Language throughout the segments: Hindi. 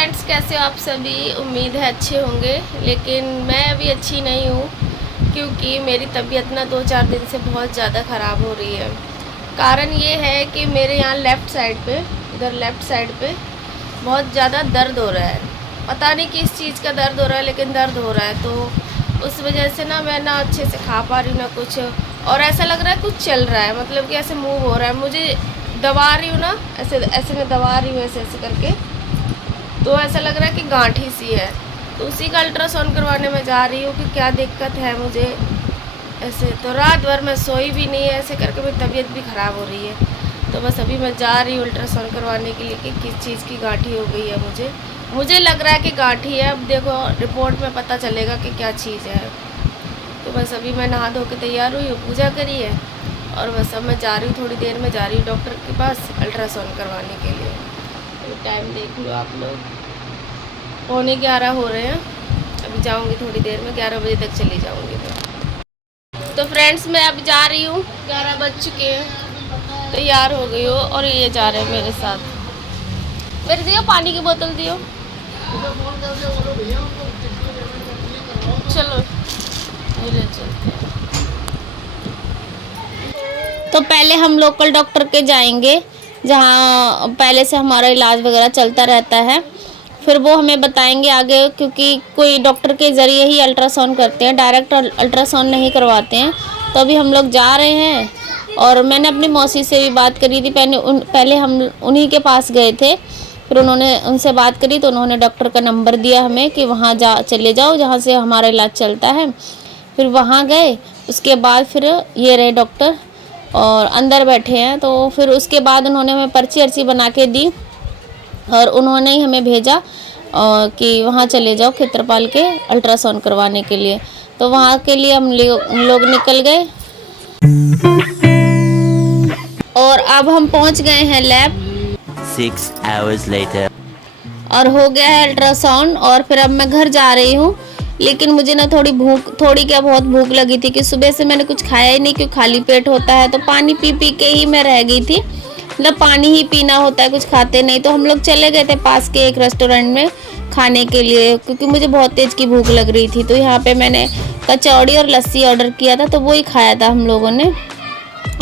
फ्रेंड्स, कैसे हो आप सभी। उम्मीद है अच्छे होंगे, लेकिन मैं अभी अच्छी नहीं हूँ क्योंकि मेरी तबीयत ना 2-4 दिन से बहुत ज़्यादा ख़राब हो रही है। कारण ये है कि मेरे यहाँ लेफ़्ट साइड पे, इधर लेफ़्ट साइड पे बहुत ज़्यादा दर्द हो रहा है। पता नहीं किस चीज़ का दर्द हो रहा है, लेकिन दर्द हो रहा है। तो उस वजह से ना मैं ना अच्छे से खा पा रही हूँ ना कुछ, और ऐसा लग रहा है कुछ चल रहा है, मतलब कि ऐसे मूव हो रहा है। मुझे दबा रही हूँ ना, ऐसे ऐसे मैं दबा रही हूँ, ऐसे ऐसे करके, तो ऐसा लग रहा है कि गांठी सी है। तो उसी का अल्ट्रासाउंड करवाने में जा रही हूँ कि क्या दिक्कत है मुझे। ऐसे तो रात भर मैं सोई भी नहीं है, ऐसे करके मेरी तबीयत भी ख़राब हो रही है। तो बस अभी मैं जा रही हूँ अल्ट्रासाउंड करवाने के लिए कि किस चीज़ की गांठी हो गई है। मुझे लग रहा है कि गांठी है। अब देखो रिपोर्ट में पता चलेगा कि क्या चीज़ है। तो बस अभी मैं नहा धो के तैयार हुई हूँ, पूजा करी है, और बस अब मैं जा रही हूँ, थोड़ी देर में जा रही हूँ डॉक्टर के पास अल्ट्रासाउंड करवाने के लिए। तो टाइम देख लो आप लोग, 11:15 हो रहे हैं। अभी जाऊंगी थोड़ी देर में, 11 बजे तक चली जाऊंगी। तो फ्रेंड्स, मैं अभी जा रही हूँ, 11 बज चुके हैं, तैयार हो गई हो, और ये जा रहे हैं मेरे साथ। मेरे दियो पानी की बोतल दियो। चलो ये ले चलते हैं। तो पहले हम लोकल डॉक्टर के जाएंगे, जहाँ पहले से हमारा इलाज वगैरह चलता रहता है। फिर वो हमें बताएंगे आगे, क्योंकि कोई डॉक्टर के ज़रिए ही अल्ट्रासाउंड करते हैं, डायरेक्ट अल्ट्रासाउंड नहीं करवाते हैं। तो अभी हम लोग जा रहे हैं, और मैंने अपनी मौसी से भी बात करी थी। पहले हम उन्हीं के पास गए थे, फिर उन्होंने उनसे बात करी तो उन्होंने डॉक्टर का नंबर दिया हमें कि वहाँ चले जाओ जहाँ से हमारा इलाज चलता है। फिर वहाँ गए, उसके बाद फिर ये रहे डॉक्टर और अंदर बैठे हैं। तो फिर उसके बाद उन्होंने हमें पर्ची अर्ची बना के दी, और उन्होंने ही हमें भेजा कि वहाँ चले जाओ क्षेत्रपाल के अल्ट्रासाउंड करवाने के लिए। तो वहाँ के लिए हम लोग निकल गए, और अब हम पहुँच गए हैं लैब। 6 hours later. और हो गया है अल्ट्रासाउंड, और फिर अब मैं घर जा रही हूँ। लेकिन मुझे ना थोड़ी क्या बहुत भूख लगी थी कि सुबह से मैंने कुछ खाया ही नहीं, क्योंकि खाली पेट होता है। तो पानी पी पी के ही मैं रह गई थी, मतलब पानी ही पीना होता है, कुछ खाते नहीं। तो हम लोग चले गए थे पास के एक रेस्टोरेंट में खाने के लिए, क्योंकि मुझे बहुत तेज़ की भूख लग रही थी। तो यहाँ पे मैंने कचौड़ी और लस्सी ऑर्डर किया था, तो वो ही खाया था हम लोगों ने।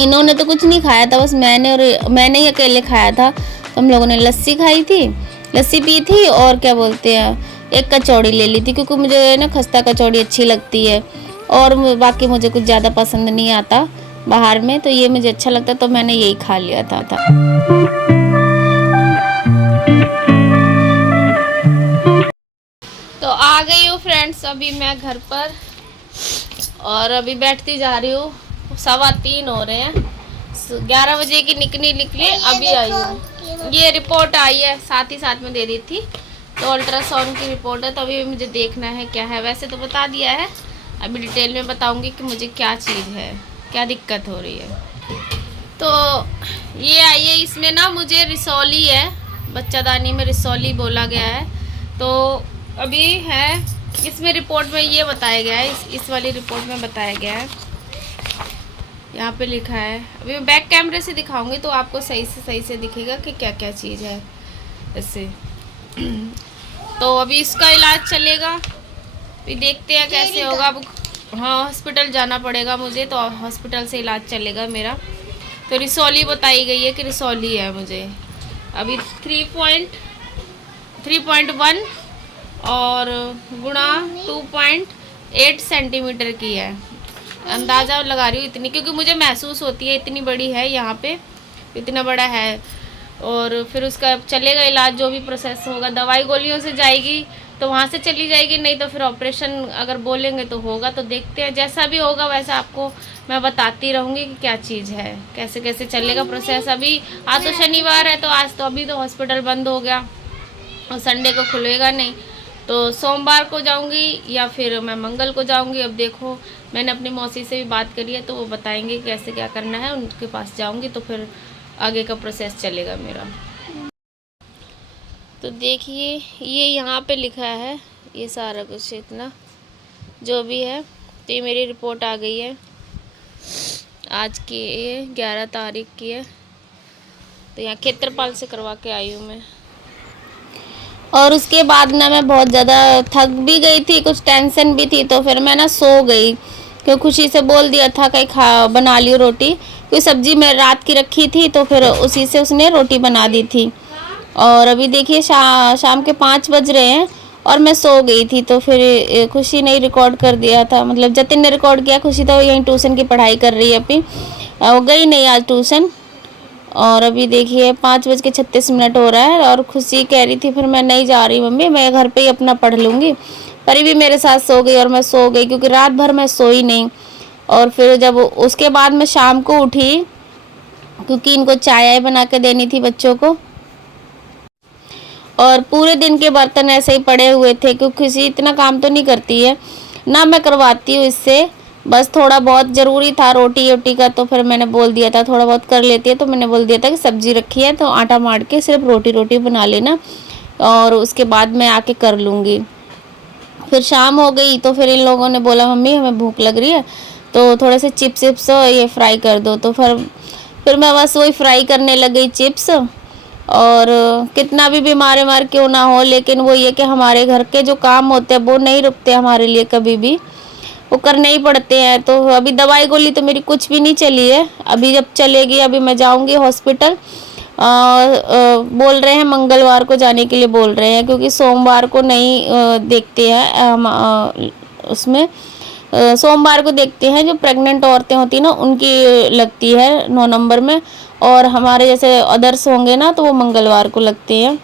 इन्होंने तो कुछ नहीं खाया था, बस मैंने ही अकेले खाया था। तो हम लोगों ने लस्सी खाई थी, लस्सी पी थी, और क्या बोलते हैं, एक कचौड़ी ले ली थी, क्योंकि मुझे ना खस्ता कचौड़ी अच्छी लगती है, और बाकी मुझे कुछ ज़्यादा पसंद नहीं आता बाहर में। तो ये मुझे अच्छा लगता, तो मैंने यही खा लिया था। तो आ गई हूँ फ्रेंड्स अभी मैं घर पर, और अभी बैठती जा रही हूँ। 3:15 हो रहे हैं, 11 बजे की निकली, अभी आई हूँ। ये रिपोर्ट आई है, साथ ही साथ में दे दी थी। तो अल्ट्रासाउंड की रिपोर्ट है, तो अभी मुझे देखना है क्या है। वैसे तो बता दिया है, अभी डिटेल में बताऊंगी कि मुझे क्या चीज़ है, क्या दिक्कत हो रही है। तो ये आई है, इसमें ना मुझे रिसौली है, बच्चादानी में रिसौली बोला गया है। तो अभी है, इसमें रिपोर्ट में ये बताया गया है, इस वाली रिपोर्ट में बताया गया है, यहाँ पे लिखा है। अभी मैं बैक कैमरे से दिखाऊंगी तो आपको सही से दिखेगा कि क्या क्या चीज़ है इससे। तो अभी इसका इलाज चलेगा, अभी देखते हैं कैसे होगा। अब हाँ, हॉस्पिटल जाना पड़ेगा मुझे, तो हॉस्पिटल से इलाज चलेगा मेरा। तो रिसौली बताई गई है कि रिसौली है मुझे। अभी 3.1 और गुणा 2.8 सेंटीमीटर की है। अंदाज़ा लगा रही हूँ इतनी, क्योंकि मुझे महसूस होती है इतनी बड़ी है, यहाँ पे इतना बड़ा है। और फिर उसका चलेगा इलाज, जो भी प्रोसेस होगा, दवाई गोलियों से जाएगी तो वहाँ से चली जाएगी, नहीं तो फिर ऑपरेशन अगर बोलेंगे तो होगा। तो देखते हैं, जैसा भी होगा वैसा आपको मैं बताती रहूँगी कि क्या चीज़ है, कैसे कैसे चलेगा प्रोसेस। अभी आज तो शनिवार है, तो आज तो अभी तो हॉस्पिटल बंद हो गया, और संडे को खुलेगा नहीं। तो सोमवार को जाऊंगी या फिर मैं मंगल को जाऊंगी। अब देखो, मैंने अपनी मौसी से भी बात करी है, तो वो बताएंगे कैसे क्या करना है, उनके पास जाऊंगी तो फिर आगे का प्रोसेस चलेगा मेरा। तो देखिए, ये यहाँ पे लिखा है, ये सारा कुछ इतना जो भी है। तो ये मेरी रिपोर्ट आ गई है, आज की ये 11 तारीख की है। तो यहाँ क्षेत्रपाल से करवा के आई हूँ मैं। और उसके बाद ना मैं बहुत ज़्यादा थक भी गई थी, कुछ टेंशन भी थी, तो फिर मैं ना सो गई। क्यों खुशी से बोल दिया था कहीं खा बना लियो रोटी, क्योंकि सब्जी मैं रात की रखी थी तो फिर उसी से उसने रोटी बना दी थी। और अभी देखिए शाम के 5 बज रहे हैं और मैं सो गई थी। तो फिर खुशी ने रिकॉर्ड कर दिया था, मतलब जतिन ने रिकॉर्ड किया। खुशी तो यहीं ट्यूशन की पढ़ाई कर रही है अभी, वो गई नहीं आज ट्यूशन। और अभी देखिए 5:36 हो रहा है और खुशी कह रही थी फिर मैं नहीं जा रही मम्मी, मैं घर पे ही अपना पढ़ लूँगी। परी भी मेरे साथ सो गई और मैं सो गई, क्योंकि रात भर मैं सोई नहीं। और फिर जब उसके बाद मैं शाम को उठी, क्योंकि इनको चाय बना के देनी थी बच्चों को, और पूरे दिन के बर्तन ऐसे ही पड़े हुए थे, क्योंकि खुशी इतना काम तो नहीं करती है ना, मैं करवाती हूँ इससे, बस थोड़ा बहुत ज़रूरी था रोटी वोटी का, तो फिर मैंने बोल दिया था थोड़ा बहुत कर लेती है, तो मैंने बोल दिया था कि सब्जी रखी है तो आटा मार के सिर्फ रोटी बना लेना और उसके बाद मैं आके कर लूँगी। फिर शाम हो गई तो फिर इन लोगों ने बोला मम्मी हमें भूख लग रही है तो थोड़े से चिप्स विप्स ये फ्राई कर दो, तो फिर मैं बस वही फ्राई करने लग गई चिप्स। और कितना भी बीमार मार क्यों ना हो, लेकिन वो ये कि हमारे घर के जो काम होते हैं वो नहीं रुकते हमारे लिए कभी भी, वो करने ही पड़ते हैं। तो अभी दवाई गोली तो मेरी कुछ भी नहीं चली है, अभी जब चलेगी अभी मैं जाऊंगी हॉस्पिटल। बोल रहे हैं मंगलवार को जाने के लिए बोल रहे हैं, क्योंकि सोमवार को नहीं देखते हैं उसमें सोमवार को देखते हैं, जो प्रेग्नेंट औरतें होती हैं ना उनकी लगती है 9 नंबर में, और हमारे जैसे अदर्स होंगे ना तो वो मंगलवार को लगते हैं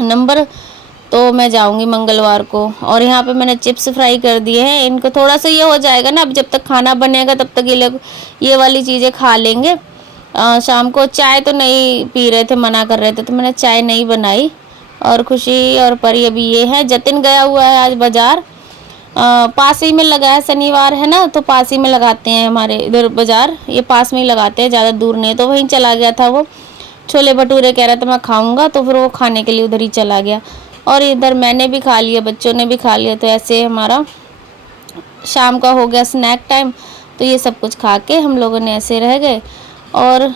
नंबर। तो मैं जाऊंगी मंगलवार को। और यहाँ पे मैंने चिप्स फ्राई कर दिए हैं, इनको थोड़ा सा ये हो जाएगा ना, अब जब तक खाना बनेगा तब तक ये लोग ये वाली चीज़ें खा लेंगे। शाम को चाय तो नहीं पी रहे थे, मना कर रहे थे, तो मैंने चाय नहीं बनाई। और खुशी और परी अभी ये है, जतिन गया हुआ है आज बाज़ार, पास ही में लगा है, शनिवार है ना तो पास ही में लगाते हैं हमारे इधर बाज़ार, ये पास में ही लगाते हैं, ज़्यादा दूर नहीं है, तो वहीं चला गया था वो। छोले भटूरे कह रहा था मैं खाऊंगा, तो फिर वो खाने के लिए उधर ही चला गया। और इधर मैंने भी खा लिया, बच्चों ने भी खा लिया, तो ऐसे हमारा शाम का हो गया स्नैक टाइम। तो ये सब कुछ खा के हम लोगों ने ऐसे रह गए। और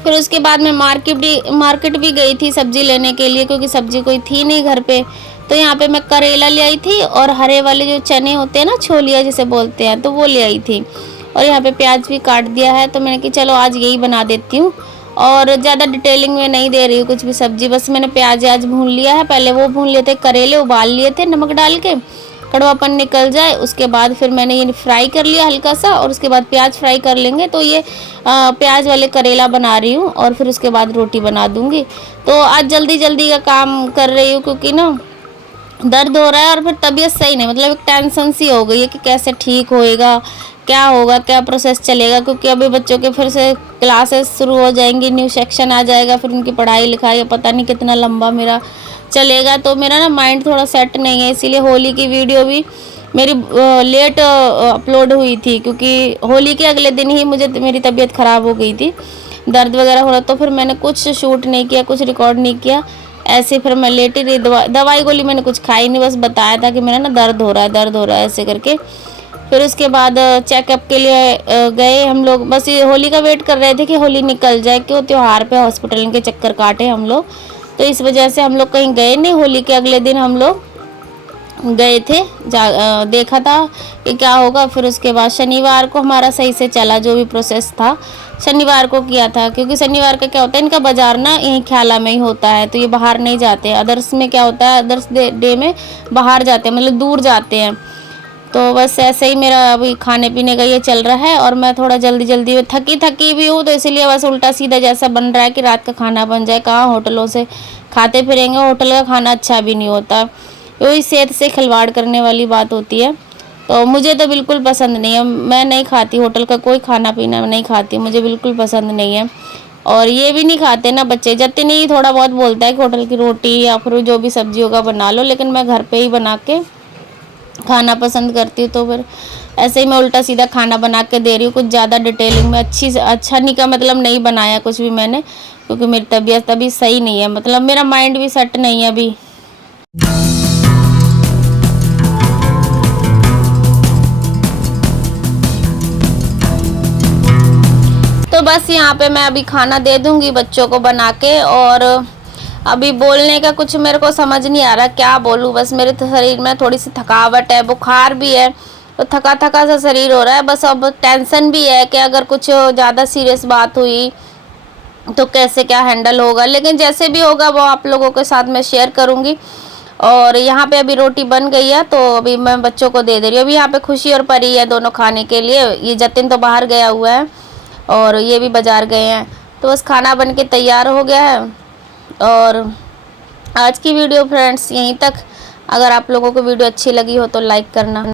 फिर उसके बाद मैं मार्केट भी गई थी सब्जी लेने के लिए, क्योंकि सब्जी कोई थी नहीं घर पे। तो यहाँ पे मैं करेला ले आई थी और हरे वाले जो चने होते हैं ना, छोलिया जिसे बोलते हैं, तो वो ले आई थी। और यहाँ पे प्याज भी काट दिया है, तो मैंने कि चलो आज यही बना देती हूँ। और ज़्यादा डिटेलिंग में नहीं दे रही हूँ कुछ भी सब्जी, बस मैंने प्याज आज भून लिया है, पहले वो भून लिए थे, करेले उबाल लिए थे नमक डाल के, कड़वापन निकल जाए, उसके बाद फिर मैंने ये फ्राई कर लिया हल्का सा, और उसके बाद प्याज फ्राई कर लेंगे। तो ये प्याज वाले करेला बना रही हूँ और फिर उसके बाद रोटी बना दूँगी। तो आज जल्दी जल्दी का काम कर रही हूँ, क्योंकि ना दर्द हो रहा है और फिर तबीयत सही नहीं, मतलब एक टेंशन सी हो गई है कि कैसे ठीक होएगा, क्या होगा, क्या प्रोसेस चलेगा, क्योंकि अभी बच्चों के फिर से क्लासेस शुरू हो जाएंगी, न्यू सेक्शन आ जाएगा, फिर उनकी पढ़ाई लिखाई पता नहीं कितना लंबा मेरा चलेगा। तो मेरा ना माइंड थोड़ा सेट नहीं है, इसीलिए होली की वीडियो भी मेरी लेट अपलोड हुई थी, क्योंकि होली के अगले दिन ही मेरी तबीयत ख़राब हो गई थी, दर्द वगैरह हो रहा, तो फिर मैंने कुछ शूट नहीं किया, कुछ रिकॉर्ड नहीं किया, ऐसे फिर मैं लेटी रही। दवाई गोली मैंने कुछ खाई नहीं, बस बताया था कि मेरा ना दर्द हो रहा है ऐसे करके। फिर उसके बाद चेकअप के लिए गए हम लोग, बस ये होली का वेट कर रहे थे कि होली निकल जाए, क्यों त्यौहार पे हॉस्पिटल के चक्कर काटे हम लोग, तो इस वजह से हम लोग कहीं गए नहीं। होली के अगले दिन हम लोग गए थे, देखा था कि क्या होगा। फिर उसके बाद शनिवार को हमारा सही से चला, जो भी प्रोसेस था शनिवार को किया था, क्योंकि शनिवार का क्या होता है, इनका बाज़ार ना यहीं ख्याला में ही होता है, तो ये बाहर नहीं जाते। अदर्स में क्या होता है, अदर्स डे में बाहर जाते हैं, मतलब दूर जाते हैं। तो बस ऐसे ही मेरा अभी खाने पीने का ये चल रहा है, और मैं थोड़ा जल्दी में थकी भी हूँ, तो इसीलिए बस उल्टा सीधा जैसा बन रहा है कि रात का खाना बन जाए, कहाँ होटलों से खाते फिरेंगे, होटल का खाना अच्छा भी नहीं होता, वही सेहत से खिलवाड़ करने वाली बात होती है। तो मुझे तो बिल्कुल पसंद नहीं है, मैं नहीं खाती होटल का कोई खाना पीना, नहीं खाती, मुझे बिल्कुल पसंद नहीं है। और ये भी नहीं खाते ना बच्चे, जतिन ही थोड़ा बहुत बोलता है कि होटल की रोटी या फिर जो भी सब्जी होगा बना लो, लेकिन मैं घर पे ही बना के खाना पसंद करती हूँ। तो फिर ऐसे ही मैं उल्टा सीधा खाना बना के दे रही हूँ, कुछ ज़्यादा डिटेलिंग में अच्छा नहीं का मतलब नहीं बनाया कुछ भी मैंने, क्योंकि मेरी तबीयत अभी सही नहीं है, मतलब मेरा माइंड भी सेट नहीं है अभी। तो बस यहाँ पे मैं अभी खाना दे दूँगी बच्चों को बना के, और अभी बोलने का कुछ मेरे को समझ नहीं आ रहा क्या बोलूँ। बस मेरे शरीर में थोड़ी सी थकावट है, बुखार भी है, तो थका थका सा शरीर हो रहा है। बस अब टेंशन भी है कि अगर कुछ ज़्यादा सीरियस बात हुई तो कैसे क्या हैंडल होगा, लेकिन जैसे भी होगा वो आप लोगों के साथ मैं शेयर करूँगी। और यहाँ पे अभी रोटी बन गई है, तो अभी मैं बच्चों को दे दे रही हूँ। अभी यहाँ पे खुशी और परी है दोनों खाने के लिए, ये जतिन तो बाहर गया हुआ है और ये भी बाज़ार गए हैं। तो बस खाना बन के तैयार हो गया है। और आज की वीडियो फ्रेंड्स यहीं तक। अगर आप लोगों को वीडियो अच्छी लगी हो तो लाइक करना।